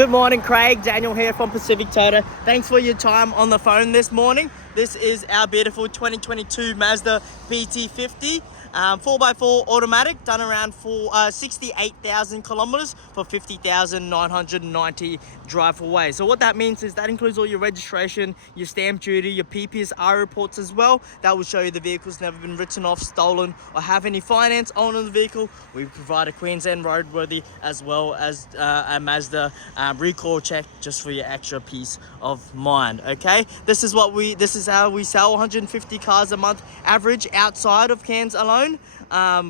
Good morning, Craig. Daniel here from Pacific Toyota. Thanks for your time on the phone this morning. This is our beautiful 2022 Mazda BT50. 4x4 automatic, done around 68,000 kilometers for 50,990 drive away. So what that means is that includes all your registration, your stamp duty, your PPSR reports as well. That will show you the vehicle's never been written off, stolen, or have any finance on the vehicle. We provide a Queensland roadworthy as well as a Mazda recall check just for your extra peace of mind. Okay, this is how we sell 150 cars a month average outside of Cairns alone.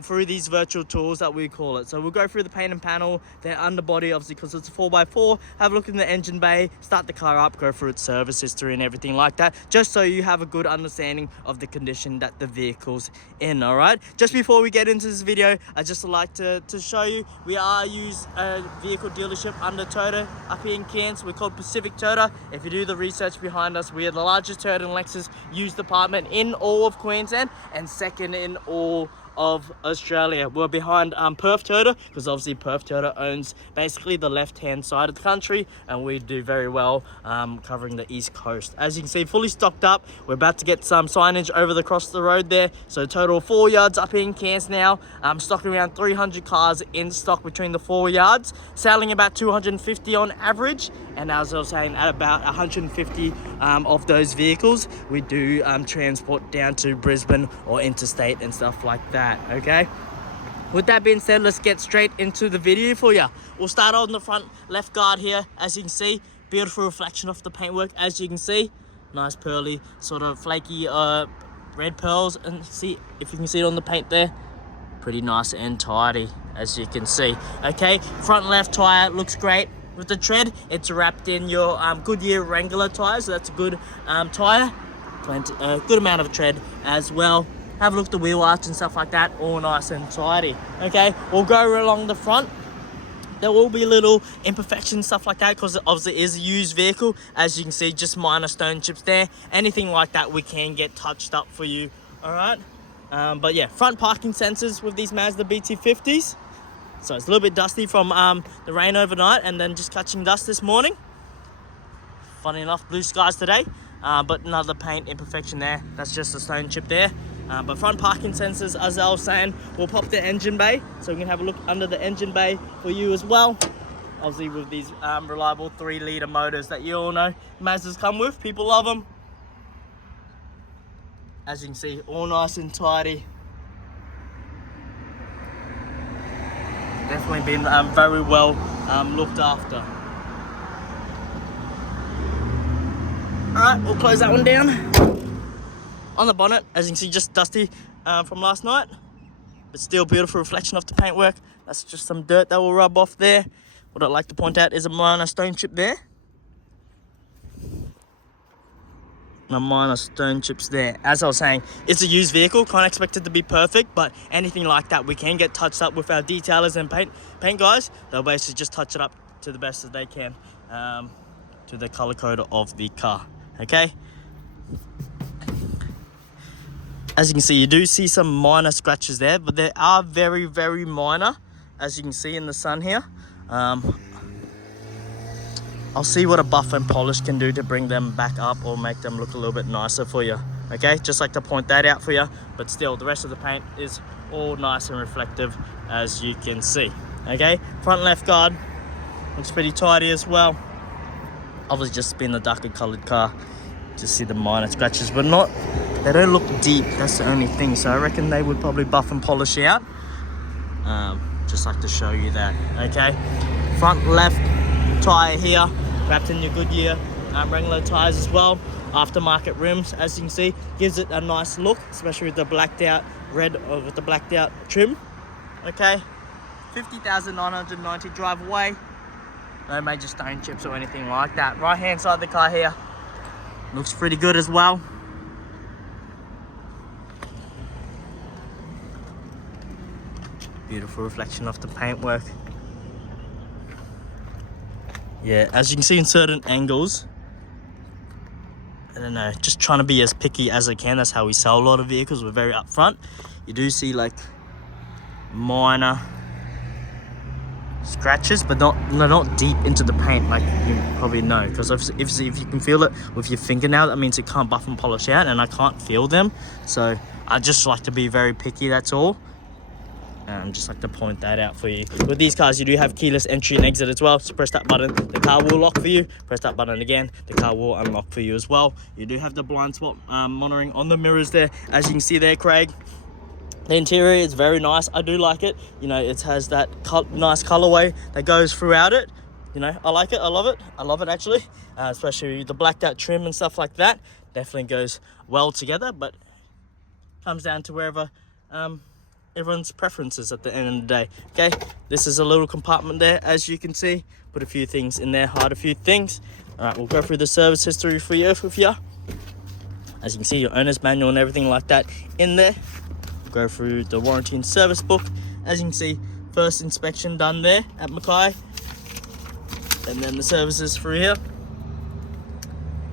Through these virtual tours that we call it. So we'll go through the paint and panel, the underbody, obviously because it's a 4x4, have a look in the engine bay, start the car up, go through its service history and everything like that, just so you have a good understanding of the condition that the vehicle's in. All right, just before we get into this video, I just like to show you we use a vehicle dealership under Toyota up here in Cairns. We're called Pacific Toyota. If you do the research behind us, we are the largest Toyota and Lexus used department in all of Queensland and second in all of Australia. We're behind Perth Toyota, because obviously Perth Toyota owns basically the left hand side of the country, and we do very well covering the east coast. As you can see, fully stocked up. We're about to get some signage over across the road there, so total 4 yards up in Cairns now. Stocking around 300 cars in stock between the 4 yards, selling about 250 on average, and as I was saying, at about 150 of those vehicles we do transport down to Brisbane or interstate and stuff like that. Okay, with that being said, let's get straight into the video for you. We'll start on the front left guard here. As you can see, beautiful reflection of the paintwork. As you can see, nice pearly sort of flaky red pearls, and see if you can see it on the paint there, pretty nice and tidy as you can see. Okay, front left tire looks great. With the tread, it's wrapped in your Goodyear Wrangler tires, so that's a good tire. Good amount of tread as well. Have a look at the wheel arch and stuff like that, all nice and tidy. Okay, we'll go along the front. There will be little imperfections, stuff like that, because it obviously is a used vehicle. As you can see, just minor stone chips there. Anything like that we can get touched up for you, all right? But yeah, front parking sensors with these Mazda BT50s. So it's a little bit dusty from the rain overnight and then just catching dust this morning. Funny enough, blue skies today, but another paint imperfection there. That's just a stone chip there. But front parking sensors, as I was saying, we'll pop the engine bay, so we can have a look under the engine bay for you as well. Obviously with these reliable 3-litre motors that you all know Mazdas come with, people love them. As you can see, all nice and tidy. Definitely been very well looked after. Alright, we'll close that one down. On the bonnet, as you can see, just dusty from last night, but still beautiful reflection of the paintwork. That's just some dirt that will rub off there. What I'd like to point out is a minor stone chip there. Minor stone chips there. As I was saying, it's a used vehicle, can't expect it to be perfect, but anything like that we can get touched up with our detailers and paint guys. They'll basically just touch it up to the best that they can, to the color code of the car. Okay, as you can see, you do see some minor scratches there, but they are very, very minor, as you can see in the sun here. I'll see what a buff and polish can do to bring them back up or make them look a little bit nicer for you. Okay, just like to point that out for you, but still the rest of the paint is all nice and reflective, as you can see. Okay, front left guard looks pretty tidy as well. Obviously just being the darker colored car, just see the minor scratches, but they don't look deep. That's the only thing, so I reckon they would probably buff and polish out. Just like to show you that. Okay, front left tire here, wrapped in your Goodyear Wrangler tires as well. Aftermarket rims, as you can see, gives it a nice look, especially with the blacked out red or with the blacked out trim. Okay, 50,990 drive away. No major stone chips or anything like that. Right hand side of the car here looks pretty good as well. Beautiful reflection of the paintwork. Yeah, as you can see in certain angles, I don't know, just trying to be as picky as I can. That's how we sell a lot of vehicles. We're very upfront. You do see like minor scratches, but not deep into the paint like you probably know, because if you can feel it with your fingernail, that means it can't buff and polish out, and I can't feel them, so I just like to be very picky, that's all. Just like to point that out for you. With these cars, you do have keyless entry and exit as well, so press that button, the car will lock for you. Press that button again, the car will unlock for you as well. You do have the blind spot monitoring on the mirrors there, as you can see there, Craig. The interior is very nice. I do like it. You know, it has that nice colorway that goes throughout it. You know, I like it. I love it. I love it actually. Especially the blacked out trim and stuff like that. Definitely goes well together, but comes down to wherever everyone's preferences at the end of the day. Okay, this is a little compartment there, as you can see. Put a few things in there, hide a few things. All right, we'll go through the service history for you. As you can see, your owner's manual and everything like that in there. Go through the warranty and service book. As you can see, first inspection done there at Mackay, and then the services through here.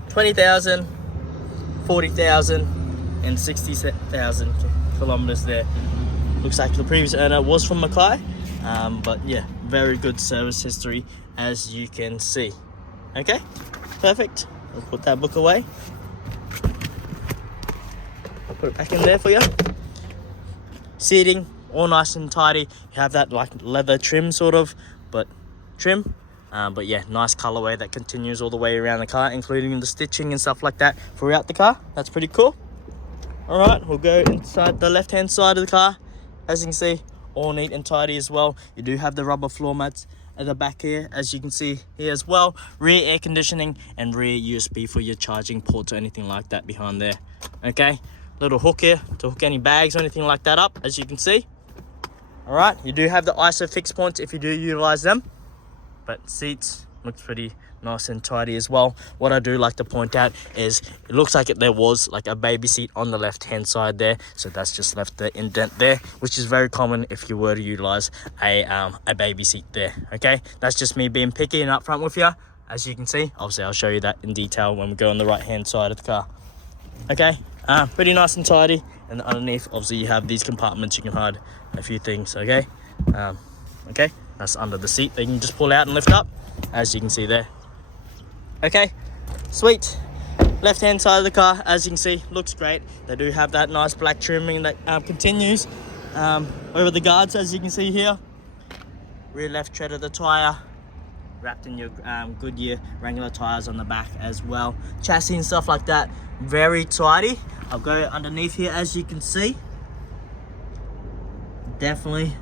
20,000, 40,000 and 60,000 kilometers there. Looks like the previous owner was from Mackay, but yeah, very good service history, as you can see. Okay, perfect. We'll put that book away. I'll put it back in there for you. Seating, all nice and tidy. You have that like leather trim sort of, but yeah, nice colorway that continues all the way around the car, including the stitching and stuff like that throughout the car. That's pretty cool. All right, we'll go inside the left hand side of the car. As you can see, all neat and tidy as well. You do have the rubber floor mats at the back here, as you can see here as well. Rear air conditioning and rear USB for your charging ports or anything like that behind there. Okay, little hook here to hook any bags or anything like that up, as you can see. All right, you do have the ISO fixed points if you do utilize them, but seats looks pretty nice and tidy as well. What I do like to point out is it looks like there was like a baby seat on the left hand side there, so that's just left the indent there, which is very common if you were to utilize a baby seat there. Okay, that's just me being picky and upfront with you. As you can see, obviously I'll show you that in detail when we go on the right hand side of the car. Okay, pretty nice and tidy, and underneath obviously you have these compartments you can hide a few things. Okay, okay, that's under the seat that you can just pull out and lift up, as you can see there. Okay, sweet. Left hand side of the car, as you can see, looks great. They do have that nice black trimming that continues over the guards, as you can see here. Rear left tread of the tire, wrapped in your Goodyear Wrangler tires on the back as well. Chassis and stuff like that, very tidy. I'll go underneath here, as you can see. Definitely,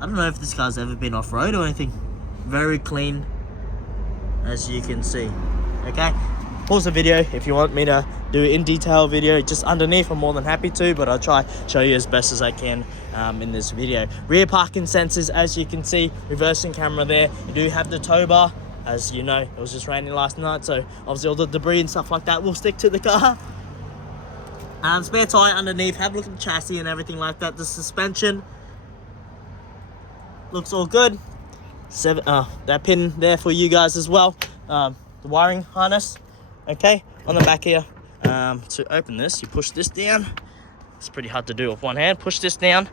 I don't know if this car's ever been off-road or anything. Very clean, as you can see. Okay, pause the video if you want me to do an in detail video just underneath. I'm more than happy to, but I'll try show you as best as I can in this video. Rear parking sensors, as you can see, reversing camera there. You do have the tow bar. As you know, it was just raining last night, so obviously all the debris and stuff like that will stick to the car. Spare tire underneath. Have a look at the chassis and everything like that. The suspension looks all good. That pin there for you guys as well. The wiring harness. Okay, on the back here. To open this, you push this down. It's pretty hard to do with one hand. Push this down.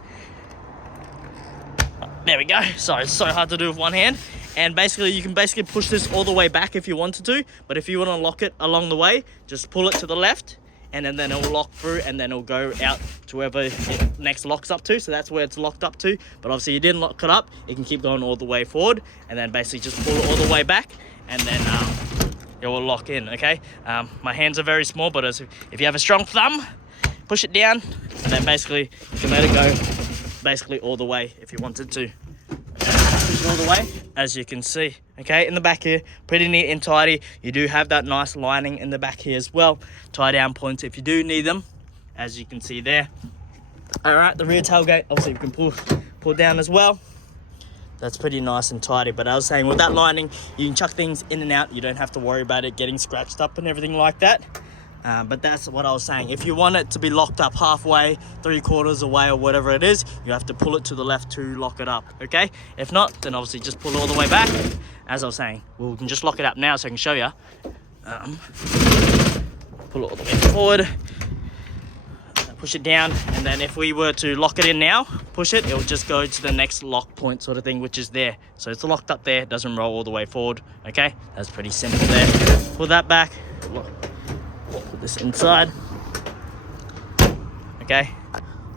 There we go. Sorry, it's so hard to do with one hand. And basically, you can push this all the way back if you wanted to. But if you want to lock it along the way, just pull it to the left, and then it will lock through, and then it'll go out to wherever it next locks up to. So that's where it's locked up to. But obviously, you didn't lock it up. It can keep going all the way forward, and then basically just pull it all the way back, and then it will lock in. Okay. My hands are very small, but if you have a strong thumb, push it down, and then basically you can let it go basically all the way if you wanted to. Push it all the way, as you can see. Okay, in the back here, pretty neat and tidy. You do have that nice lining in the back here as well. Tie down points if you do need them, as you can see there. All right, the rear tailgate, obviously you can pull down as well. That's pretty nice and tidy. But I was saying, with that lining, you can chuck things in and out. You don't have to worry about it getting scratched up and everything like that. But that's what I was saying. If you want it to be locked up halfway, 3/4 away, or whatever it is, you have to pull it to the left to lock it up. Okay, if not, then obviously just pull it all the way back. As I was saying, we can just lock it up now so I can show you. Pull it all the way forward, push it down, and then if we were to lock it in now, push it, it'll just go to the next lock point sort of thing, which is there. So it's locked up there, it doesn't roll all the way forward. Okay, that's pretty simple there. Pull that back, put this inside. Okay,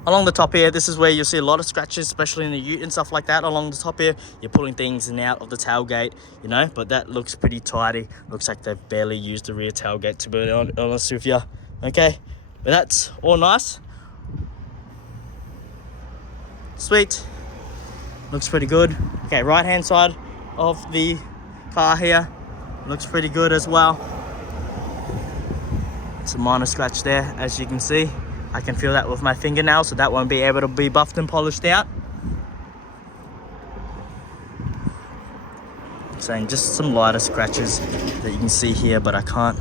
along the top here, this is where you'll see a lot of scratches, especially in the ute and stuff like that. Along the top here, you're pulling things in and out of the tailgate, you know, but that looks pretty tidy. Looks like they've barely used the rear tailgate, to be honest with you. Okay, but that's all nice. Sweet, looks pretty good. Okay, right hand side of the car here looks pretty good as well. It's a minor scratch there, as you can see. I can feel that with my fingernail, so that won't be able to be buffed and polished out. Saying just some lighter scratches that you can see here, but I can't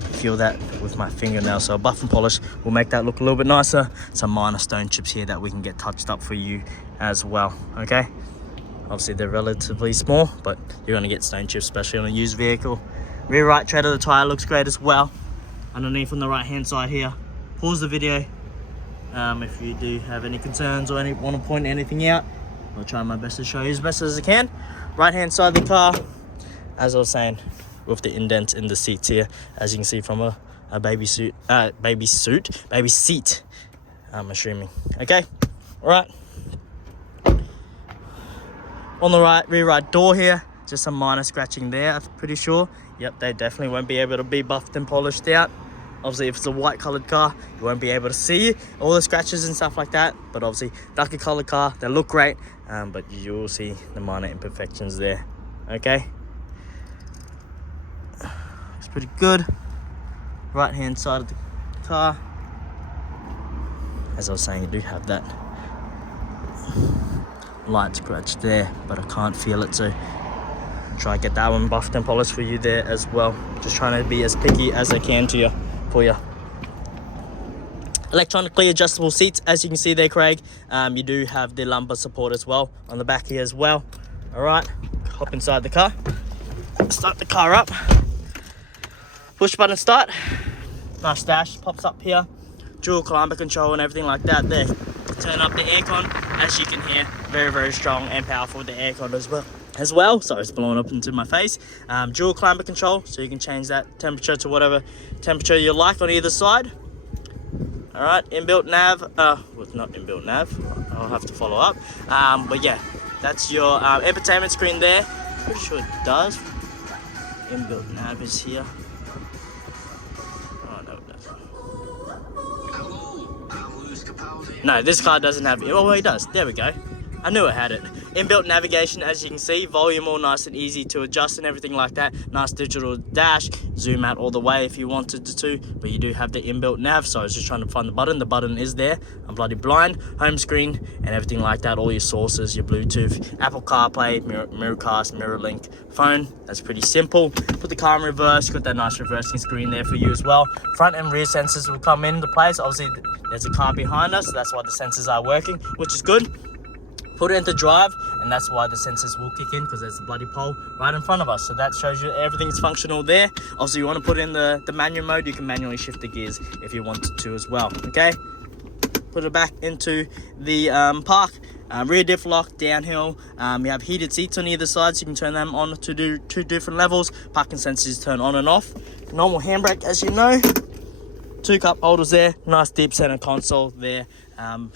feel that with my fingernail. So a buff and polish will make that look a little bit nicer. Some minor stone chips here that we can get touched up for you as well. Okay, obviously they're relatively small, but you're going to get stone chips, especially on a used vehicle. Rear right tread of the tire looks great as well. Underneath on the right hand side here. Pause the video if you do have any concerns or want to point anything out. I'll try my best to show you as best as I can. Right hand side of the car, as I was saying, with the indent in the seats here, as you can see from a baby seat, I'm assuming. Okay, all right. On the right rear right door here, just some minor scratching there, I'm pretty sure. Yep, they definitely won't be able to be buffed and polished out. Obviously, if it's a white colored car, you won't be able to see all the scratches and stuff like that. But obviously, darker colored car, they look great, but you will see the minor imperfections there. Okay, it's pretty good. Right hand side of the car, as I was saying, you do have that light scratch there, but I can't feel it, so try to get that one buffed and polished for you there as well. Just trying to be as picky as I can for you. Electronically adjustable seats, as you can see there, Craig. You do have the lumbar support as well on the back here as well. All right, hop inside the car, start the car up, push button start. Nice dash pops up here, dual climate control and everything like that there. Turn up the aircon, as you can hear, very, very strong and powerful, the aircon as well. Sorry, it's blowing up into my face. Dual climate control, so you can change that temperature to whatever temperature you like on either side. All right, inbuilt nav, well, not inbuilt nav, I'll have to follow up. But yeah, that's your entertainment screen there. Pretty sure it does. Inbuilt nav is here. Oh, no, it doesn't. No, this car doesn't have it. Oh, it does. There we go. I knew it had it. Inbuilt navigation, as you can see, volume all nice and easy to adjust and everything like that. Nice digital dash, zoom out all the way if you wanted to, but you do have the inbuilt nav. So I was just trying to find the button. The button is there. I'm bloody blind. Home screen and everything like that. All your sources, your Bluetooth, Apple CarPlay, Mirrorcast, MirrorLink phone. That's pretty simple. Put the car in reverse. Got that nice reversing screen there for you as well. Front and rear sensors will come into place. Obviously, there's a car behind us, so that's why the sensors are working, which is good. Put it into drive, and that's why the sensors will kick in, because there's a bloody pole right in front of us. So that shows you everything's functional there. Also, you want to put in the manual mode, you can manually shift the gears if you wanted to as well. Okay, put it back into the park. Rear diff lock, downhill. You have heated seats on either side, so you can turn them on to do 2 different levels. Parking sensors turn on and off. Normal handbrake, as you know. 2 cup holders there. Nice deep center console there.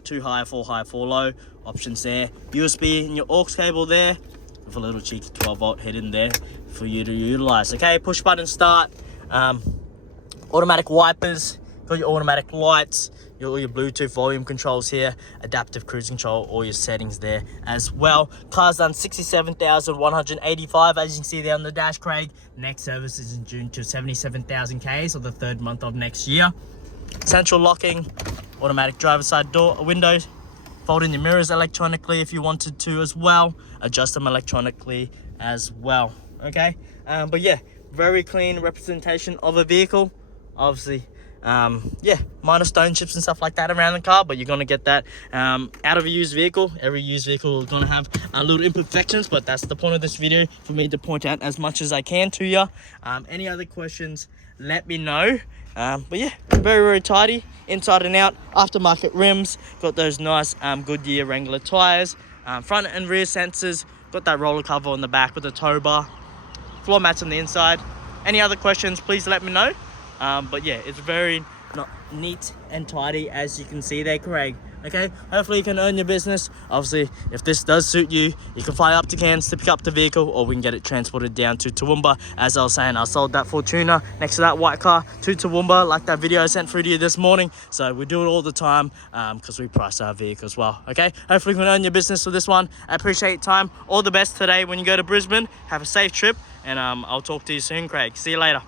2 high, 4 high, 4 low. Options there. USB and your aux cable there, with a little cheeky 12-volt head in there for you to utilize. Okay, push button start. Automatic wipers. Got your automatic lights. All your Bluetooth volume controls here. Adaptive cruise control. All your settings there as well. Car's done 67,185, as you can see there on the dash, Craig. Next service is in June to 77,000 K, so the 3rd month of next year. Central locking. Automatic driver side door windows. Fold in your mirrors electronically if you wanted to as well. Adjust them electronically as well. Okay, but yeah, very clean representation of a vehicle. Obviously, yeah, minor stone chips and stuff like that around the car, but you're gonna get that out of a used vehicle. Every used vehicle is gonna have little imperfections, but that's the point of this video, for me to point out as much as I can to you. Any other questions, let me know. But yeah, very tidy inside and out. Aftermarket rims, got those nice Goodyear Wrangler tires, front and rear sensors, got that roller cover on the back with the tow bar, floor mats on the inside. Any other questions, please let me know. But yeah, it's very neat and tidy, as you can see there, Craig. Okay, hopefully you can earn your business. Obviously, if this does suit you, you can fly up to Cairns to pick up the vehicle, or we can get it transported down to Toowoomba. As I was saying, I sold that Fortuner next to that white car to Toowoomba, like that video I sent through to you this morning. So we do it all the time because we price our vehicles well. Okay, hopefully you can earn your business with this one. I appreciate your time. All the best today when you go to Brisbane. Have a safe trip, and I'll talk to you soon, Craig. See you later.